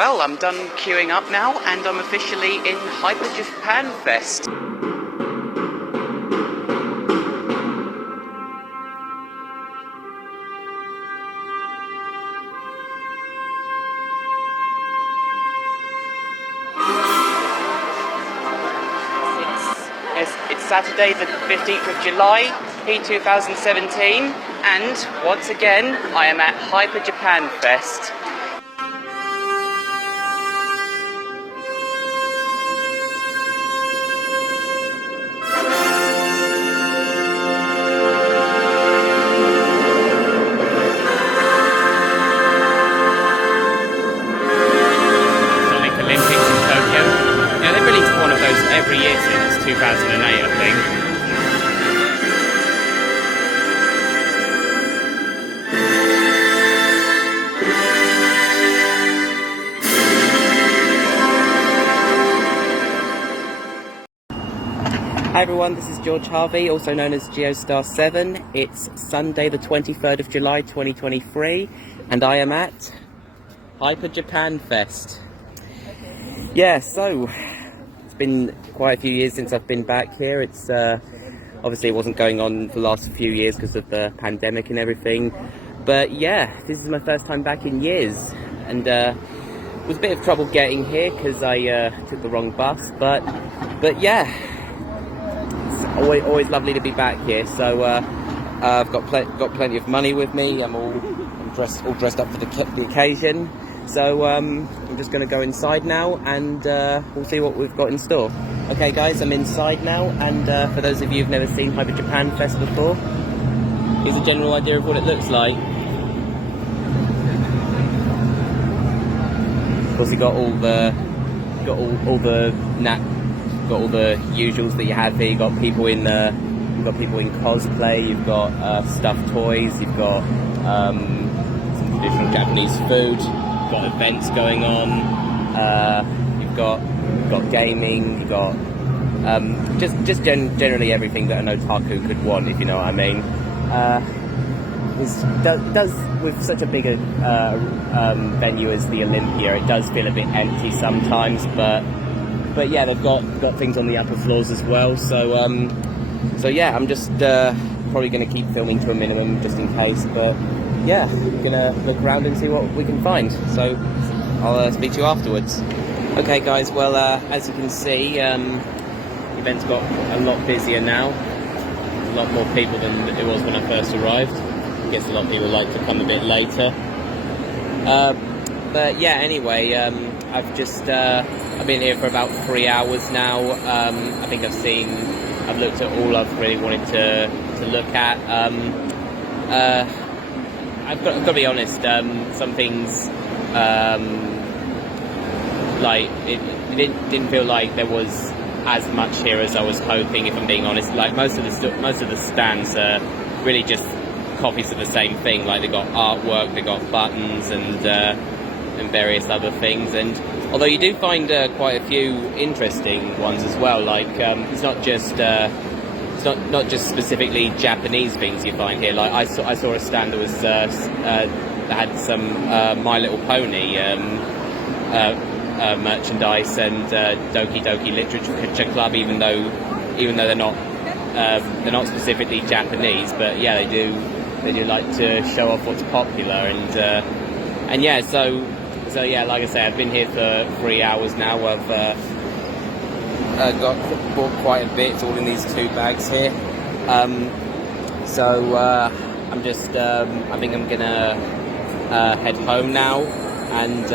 Well, I'm done queuing up now, and I'm officially in Hyper Japan Fest. It's Saturday the 15th of July, P2017, and once again, I am at Hyper Japan Fest. Every year since 2008, I think. Hi everyone, this is George Harvey, also known as GeoStar7. It's Sunday the 23rd of July 2023, and I am at Hyper Japan Fest. Yeah, so been quite a few years since I've been back here. It's obviously it wasn't going on for the last few years because of the pandemic and everything, but yeah, this is my first time back in years, and it was a bit of trouble getting here because I took the wrong bus, but yeah, it's always lovely to be back here. So I've got plenty of money with me. I'm dressed up for the occasion. So I'm just going to go inside now, and we'll see what we've got in store. Okay guys, I'm inside now, and for those of you who've never seen Hyper Japan Fest before, here's a general idea of what it looks like. Of course, you got all the usuals that you have here. You've got people in cosplay. You've got stuffed toys. You've got some traditional Japanese food. Got events going on, you've got gaming, you've got just generally everything that an otaku could want, if you know what I mean. Does with such a big venue as the Olympia, it does feel a bit empty sometimes, but yeah, they've got things on the upper floors as well. So yeah, I'm just probably going to keep filming to a minimum just in case, but yeah, gonna look around and see what we can find. So I'll speak to you afterwards. Okay guys, well as you can see, the event's got a lot busier now. A lot more people than it was when I first arrived. I guess a lot of people like to come a bit later. But yeah, anyway, I've been here for about 3 hours now. I think I've looked at all I've really wanted to look at. I've got to be honest, some things, like, it didn't feel like there was as much here as I was hoping, if I'm being honest. Like, most of the stands are really just copies of the same thing. Like, they've got artwork, they've got buttons and various other things. And although you do find quite a few interesting ones as well, like, it's not just not just specifically Japanese things you find here. Like I saw a stand that was that had some My Little Pony merchandise and Doki Doki Literature Club, even though they're not specifically Japanese, but yeah, they do like to show off what's popular, and yeah, so yeah, like I say, I've been here for 3 hours now. I've bought quite a bit. It's all in these 2 bags here. So I'm just I think I'm gonna head home now, and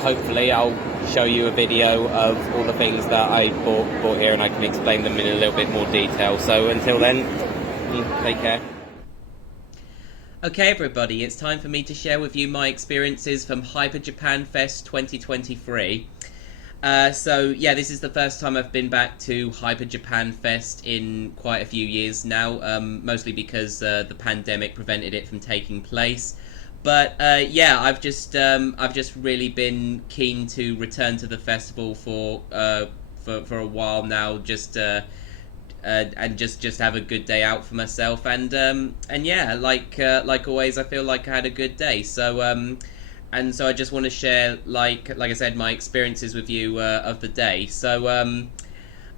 hopefully I'll show you a video of all the things that I bought here, and I can explain them in a little bit more detail. So until then, take care. Okay everybody, it's time for me to share with you my experiences from Hyper Japan Fest 2023. So yeah, this is the first time I've been back to Hyper Japan Fest in quite a few years now, mostly because the pandemic prevented it from taking place. But yeah, I've just really been keen to return to the festival for a while now, and just have a good day out for myself, and yeah, like always, I feel like I had a good day. So and so I just want to share, like I said, my experiences with you of the day. So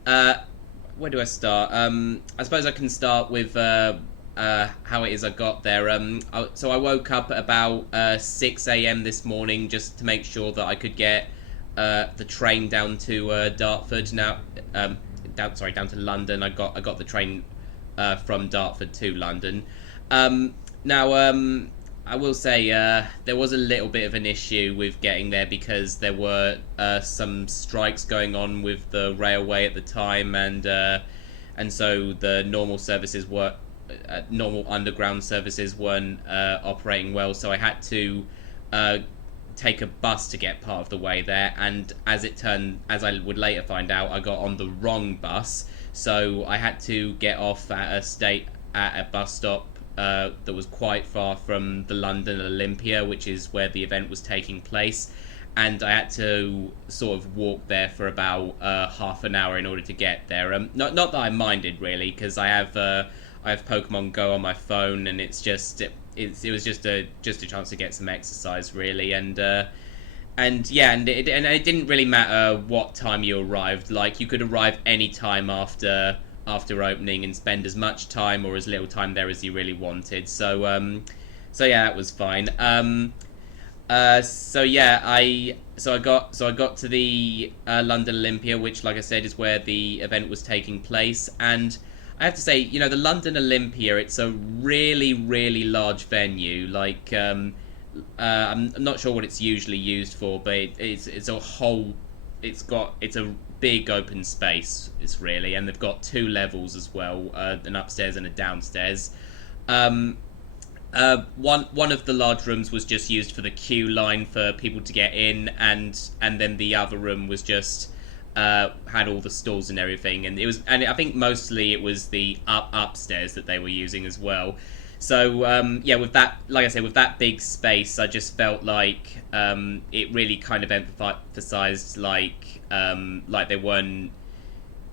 uh, where do I start? I suppose I can start with how it is I got there. So I woke up at about 6 a.m. this morning just to make sure that I could get the train down to Dartford. Now, down to London. I got the train from Dartford to London. Now, I will say there was a little bit of an issue with getting there because there were some strikes going on with the railway at the time, and so the normal underground services weren't operating well. So I had to take a bus to get part of the way there, and as I would later find out, I got on the wrong bus, so I had to get off at a bus stop that was quite far from the London Olympia, which is where the event was taking place, and I had to sort of walk there for about half an hour in order to get there. Not that I minded really, because I have Pokemon Go on my phone, and it was just a chance to get some exercise really, and it didn't really matter what time you arrived. Like, you could arrive any time after opening and spend as much time or as little time there as you really wanted. So yeah, that was fine. So I got to the London Olympia, which, like I said, is where the event was taking place, and I have to say, the London Olympia, it's a really, really large venue. Like, I'm not sure what it's usually used for, but it's a big open space. It's really, and they've got 2 levels as well, an upstairs and a downstairs. One of the large rooms was just used for the queue line for people to get in, and then the other room was just had all the stalls and everything, and I think mostly it was the upstairs that they were using as well. So with that, like I said, with that big space, I just felt like it really kind of emphasized like they weren't,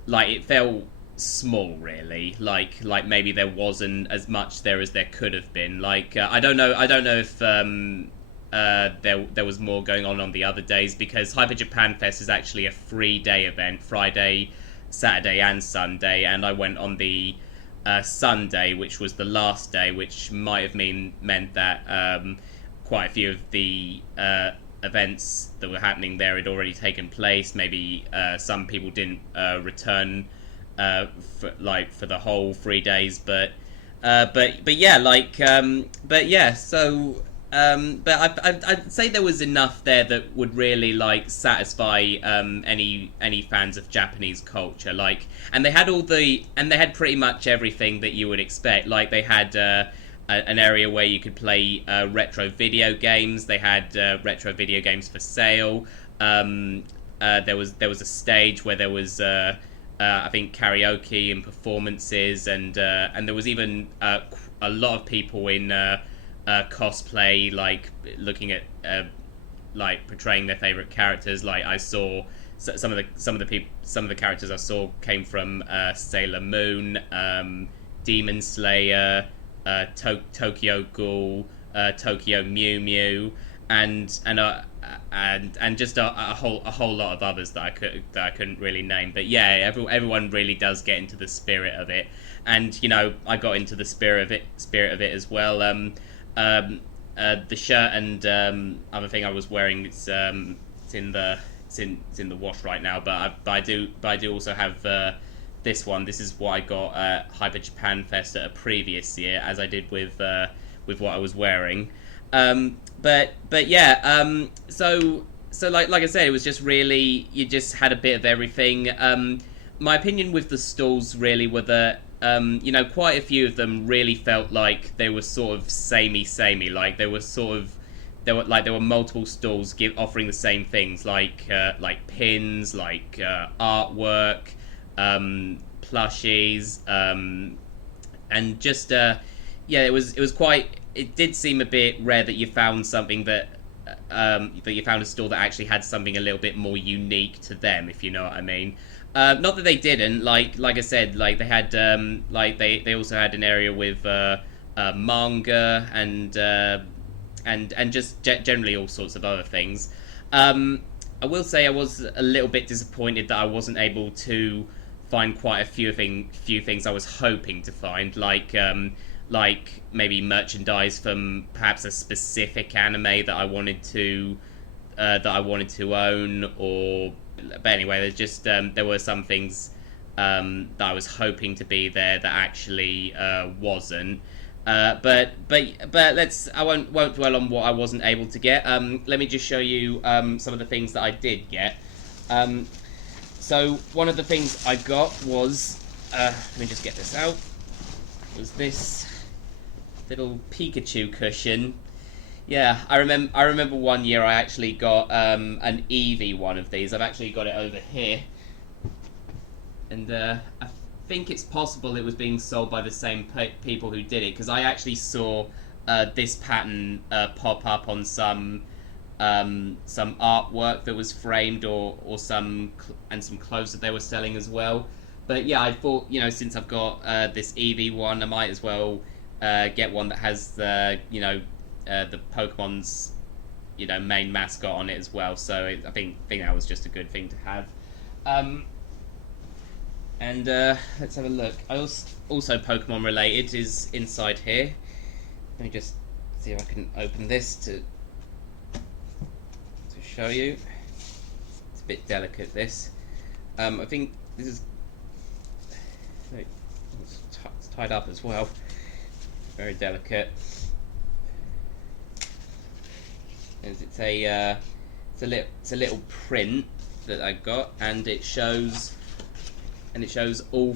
like, it felt small really, like maybe there wasn't as much there as there could have been. Like, I don't know if there was more going on the other days, because Hyper Japan Fest is actually a 3-day event, Friday, Saturday and Sunday, and I went on the Sunday, which was the last day, which might have meant that quite a few of the events that were happening there had already taken place. Maybe some people didn't return for the whole 3 days, but I'd say there was enough there that would really like satisfy any fans of Japanese culture. Like, and they had pretty much everything that you would expect. Like, they had an area where you could play retro video games. They had retro video games for sale. There was a stage where there was I think karaoke and performances, and there was even a lot of people in cosplay, like looking at like portraying their favorite characters. Like, I saw some of the characters I saw came from Sailor Moon, Demon Slayer, Tokyo Ghoul, Tokyo Mew Mew, and just a whole lot of others that I couldn't really name. But yeah, everyone really does get into the spirit of it, and I got into the spirit of it as well. The shirt and other thing I was wearing, it's in the wash right now, but I do also have this one. This is what I got at Hyper Japan Fest at a previous year, as I did with what I was wearing. But yeah, so like I said, it was just really, you just had a bit of everything. My opinion with the stalls really were that quite a few of them really felt like they were sort of samey. Like, there were multiple stalls offering the same things, like pins, like artwork, plushies, and just it did seem a bit rare that you found something that you found a store that actually had something a little bit more unique to them, if you know what I mean. Not that they didn't, like I said, like they had they also had an area with manga and and just generally all sorts of other things. I will say I was a little bit disappointed that I wasn't able to find quite a few things I was hoping to find, like maybe merchandise from perhaps a specific anime that I wanted to own, or but anyway, there's just there were some things that I was hoping to be there that actually wasn't. But I won't dwell on what I wasn't able to get. Let me just show you some of the things that I did get. So one of the things I got was let me just get this out. Was this little Pikachu cushion? Yeah, I remember one year I actually got an Eevee one of these. I've actually got it over here, and I think it's possible it was being sold by the same people who did it, because I actually saw this pattern pop up on some artwork that was framed, or some clothes that they were selling as well. But yeah, I thought, since I've got this Eevee one, I might as well get one that has the Pokemon's main mascot on it as well. So I think that was just a good thing to have. And let's have a look. I also Pokemon related is inside here. Let me just see if I can open this to show you. It's a bit delicate, this. I think this is... It's tied up as well. Very delicate. It's a little print that I got, and it shows all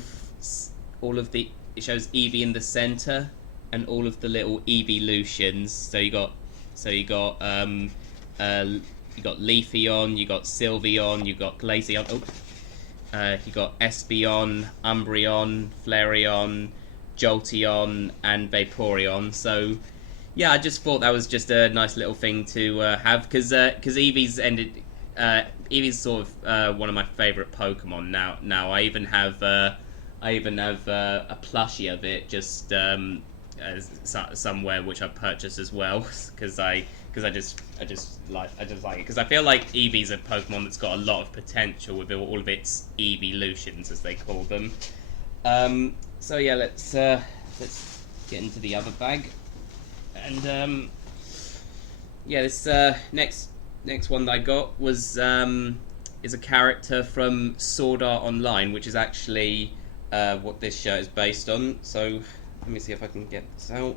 of the, it shows Eevee in the center and all of the little evolutions. So you got Leafeon, you got Sylveon, you got Glaceon, you got Espeon, Umbreon, Flareon, Jolteon, and Vaporeon. So yeah, I just thought that was just a nice little thing to have, because Eevee's sort of one of my favourite Pokemon now. I even have a plushie of it just somewhere, which I purchased as well, because I just like it, because I feel like Eevee's a Pokemon that's got a lot of potential with all of its evolutions, as they call them. So yeah, let's get into the other bag, and yeah, this next one that I got was is a character from Sword Art Online, which is actually what this shirt is based on. So let me see if I can get this out.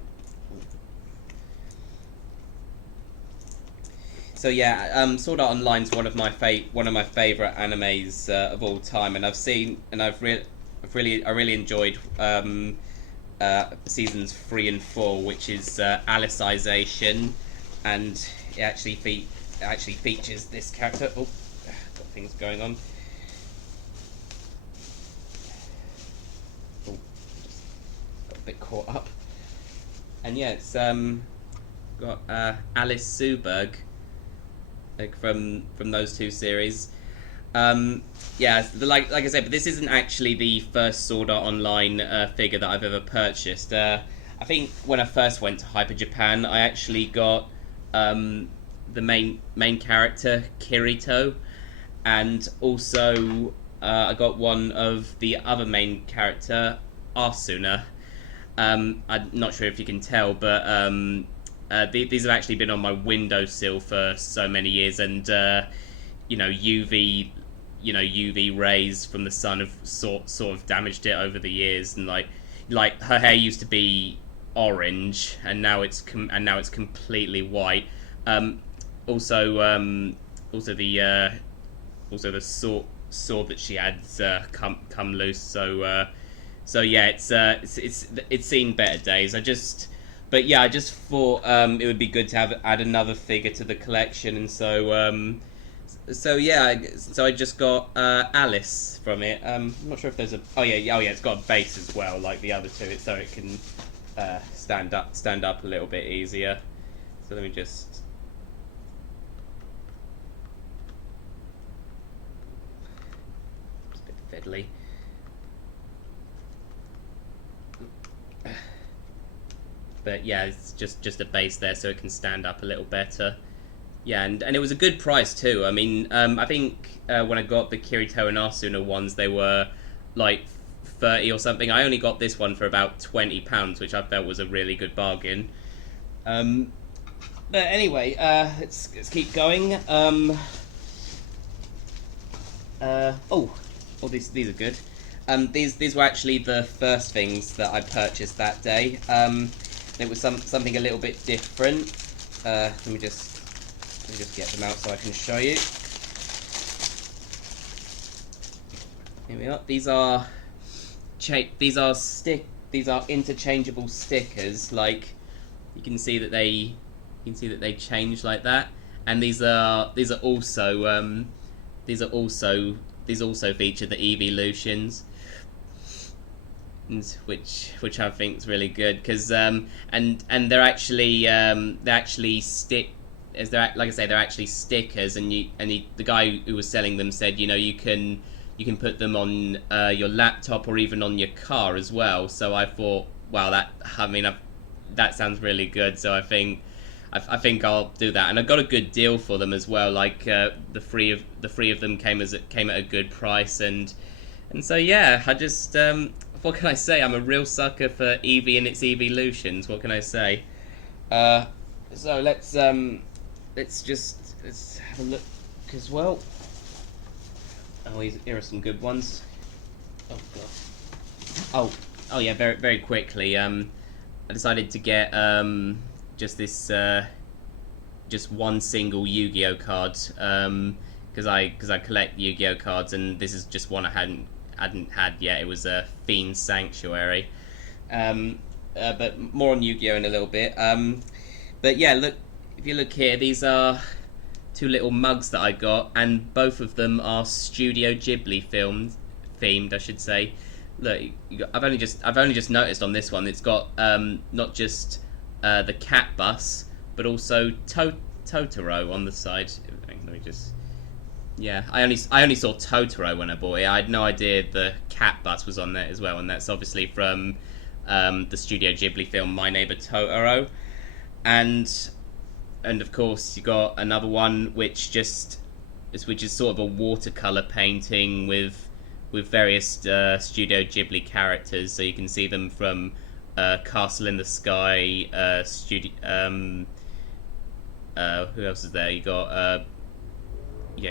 So yeah, Sword Art Online is one of my favorite animes of all time, and I really enjoyed seasons 3 and 4, which is Alicization, and it actually features this character. Oh, got things going on. Oh, got a bit caught up. And yeah, it's got Alice Suberg, like from those two series. Yeah, like I said, but this isn't actually the first Sword Art Online figure that I've ever purchased. I think when I first went to Hyper Japan, I actually got the main character, Kirito, and also I got one of the other main character, Arsuna. I'm not sure if you can tell, but these have actually been on my windowsill for so many years, and UV rays from the sun have sort of damaged it over the years, and like her hair used to be orange, and now it's completely white. Also the sword that she had's come loose. So yeah, it's seen better days. I just thought it would be good to add another figure to the collection, and so yeah, so I just got Alice from it. I'm not sure if there's it's got a base as well, like the other two, so it can stand up a little bit easier. So let me just... It's a bit fiddly. but yeah, it's just a base there so it can stand up a little better. Yeah, and it was a good price too. I mean, I think when I got the Kirito and Asuna ones, they were like 30 or something. I only got this one for about £20, which I felt was a really good bargain. But anyway, let's keep going. These are good. These were actually the first things that I purchased that day. It was something a little bit different. Let me just get them out so I can show you. Here we are. These are interchangeable stickers. Like you can see that they change like that, and these also feature the evolutions, which I think is really good because and they're actually stick. As like I say, they're actually stickers, and the guy who was selling them said, you can put them on your laptop or even on your car as well. So I thought, wow, that sounds really good. So I think I'll do that, and I got a good deal for them as well. Like the three of them came at a good price, and so yeah, I just what can I say? I'm a real sucker for Eevee and its evolutions. What can I say? So let's have a look as well. Oh, here are some good ones. Oh god. Oh yeah. Very very quickly. I decided to get just this just one single Yu-Gi-Oh card because I collect Yu-Gi-Oh cards, and this is just one I hadn't had yet. It was a Fiend Sanctuary. But more on Yu-Gi-Oh in a little bit. But yeah, look. If you look here, these are two little mugs that I got, and both of them are Studio Ghibli themed, I should say. Look, I've only just noticed on this one, it's got not just the cat bus, but also Totoro on the side. Let me just. Yeah, I only saw Totoro when I bought it. I had no idea the cat bus was on there as well, and that's obviously from the Studio Ghibli film My Neighbor Totoro, and of course you got another one which is sort of a watercolor painting with various Studio Ghibli characters, so you can see them from Castle in the Sky, who else is there? You got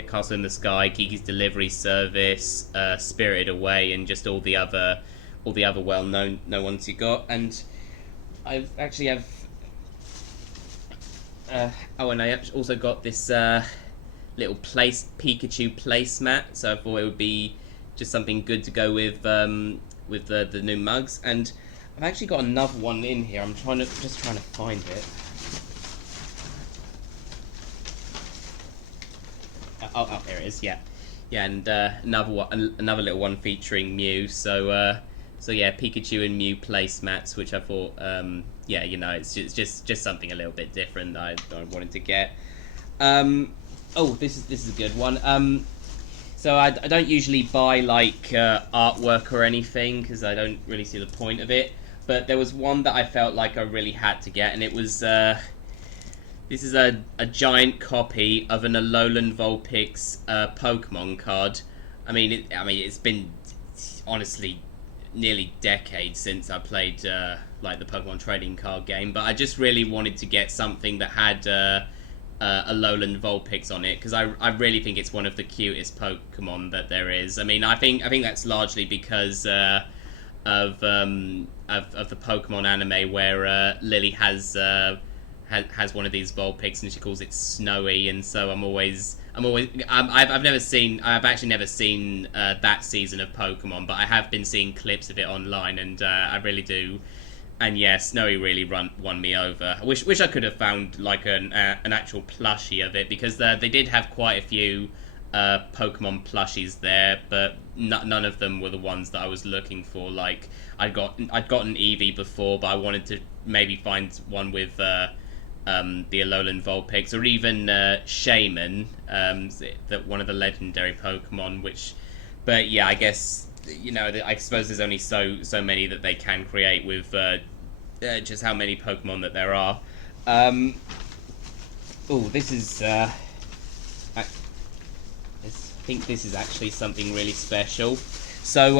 Castle in the Sky, Kiki's Delivery Service, Spirited Away, and just all the other well-known ones you got. And and I also got this little Pikachu placemat, so I thought it would be just something good to go with the new mugs. And I've actually got another one in here. I'm trying to find it. Oh, there it is. Yeah, and another little one featuring Mew. So yeah, Pikachu and Mew placemats, which I thought, it's just something a little bit different that I wanted to get. This is a good one. So I don't usually buy like artwork or anything because I don't really see the point of it. But there was one that I felt like I really had to get, and it was this is a giant copy of an Alolan Vulpix Pokemon card. I mean, it's been honestly nearly decades since I played like the Pokemon trading card game, but I just really wanted to get something that had Alolan Vulpix on it because I really think it's one of the cutest Pokemon that there is. I mean, I think that's largely because of the Pokemon anime where Lily has one of these Vulpix and she calls it Snowy, and so I've actually never seen that season of Pokemon, but I have been seeing clips of it online, and I really do. And yeah, Snowy really won me over. I wish I could have found like an actual plushie of it, because they did have quite a few Pokemon plushies there, but none of them were the ones that I was looking for. Like I'd gotten Eevee before, but I wanted to maybe find one with the Alolan Vulpix, or even Shaman, that one of the legendary Pokemon. But yeah, I guess I suppose there's only so many that they can create with just how many Pokemon that there are. This is. I think this is actually something really special. So,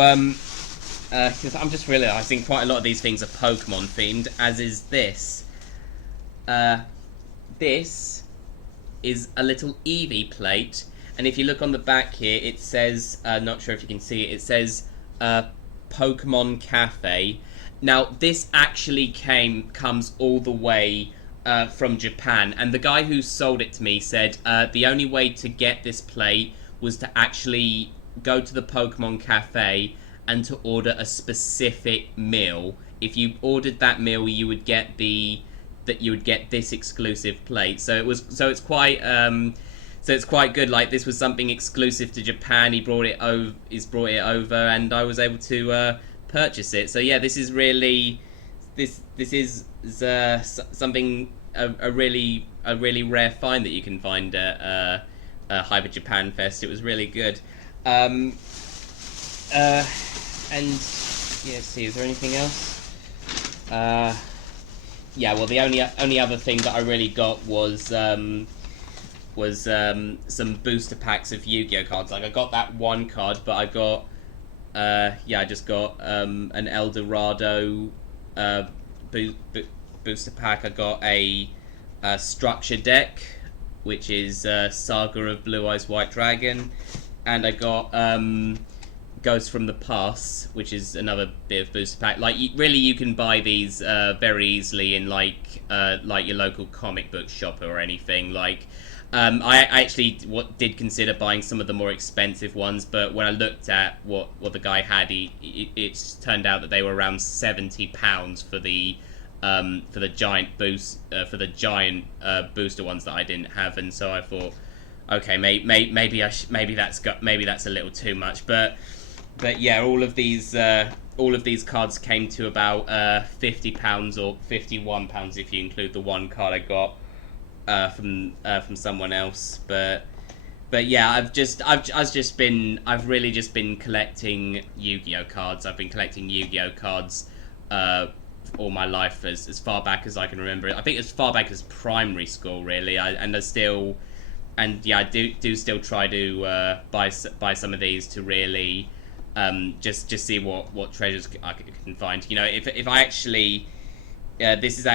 because I'm just realising quite a lot of these things are Pokemon themed, as is this. This is a little Eevee plate, and if you look on the back here, it says, not sure if you can see it, it says Pokemon Cafe. Now, this actually comes all the way from Japan, and the guy who sold it to me said the only way to get this plate was to actually go to the Pokemon Cafe and to order a specific meal. If you ordered that meal, you would get this exclusive plate. So it's quite good. Like, this was something exclusive to Japan. He's brought it over, and I was able to purchase it. So yeah, this is really something a really rare find that you can find at Hyper Japan Fest. It was really good. And yeah, see, is there anything else? Yeah, well, the only other thing that I really got was some booster packs of Yu-Gi-Oh cards. Like, I got that one card, but I got I just got an El Dorado booster pack. I got a structure deck, which is Saga of Blue Eyes White Dragon, and I got Ghost from the Past, which is another bit of booster pack. Like, you can buy these very easily in like your local comic book shop or anything. Like, I actually did consider buying some of the more expensive ones, but when I looked at what the guy had, it turned out that they were around £70 for the giant booster ones that I didn't have, and so I thought, okay, maybe that's a little too much, but yeah, all of these cards came to about £50 or £51 if you include the one card I got from someone else. But yeah, I've really just been collecting Yu-Gi-Oh cards. I've been collecting Yu-Gi-Oh cards all my life, as far back as I can remember. I think as far back as primary school, really. I do still try to buy some of these to really just see what treasures I can find. You know, if I actually this is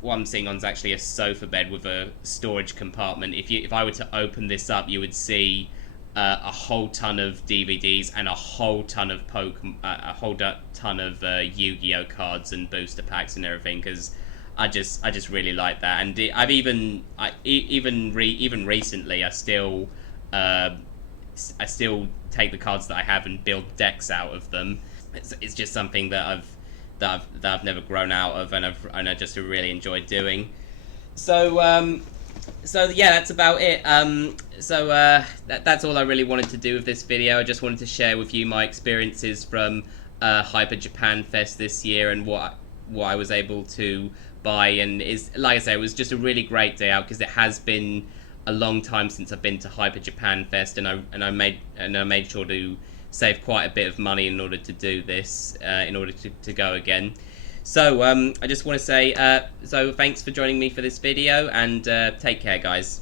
what I'm seeing on is actually a sofa bed with a storage compartment. If I were to open this up, you would see a whole ton of DVDs and a whole ton of Yu-Gi-Oh cards and booster packs and everything, because I just really like that. And I've even recently I still take the cards that I have and build decks out of them. It's just something that I've never grown out of, and I just really enjoyed doing. So yeah, that's about it. That's all I really wanted to do with this video. I just wanted to share with you my experiences from Hyper Japan Fest this year, and what I was able to buy. And like I say, it was just a really great day out, because it has been a long time since I've been to Hyper Japan Fest, and I made sure to save quite a bit of money in order to do this, in order to go again. So I just want to say, so thanks for joining me for this video, and take care, guys.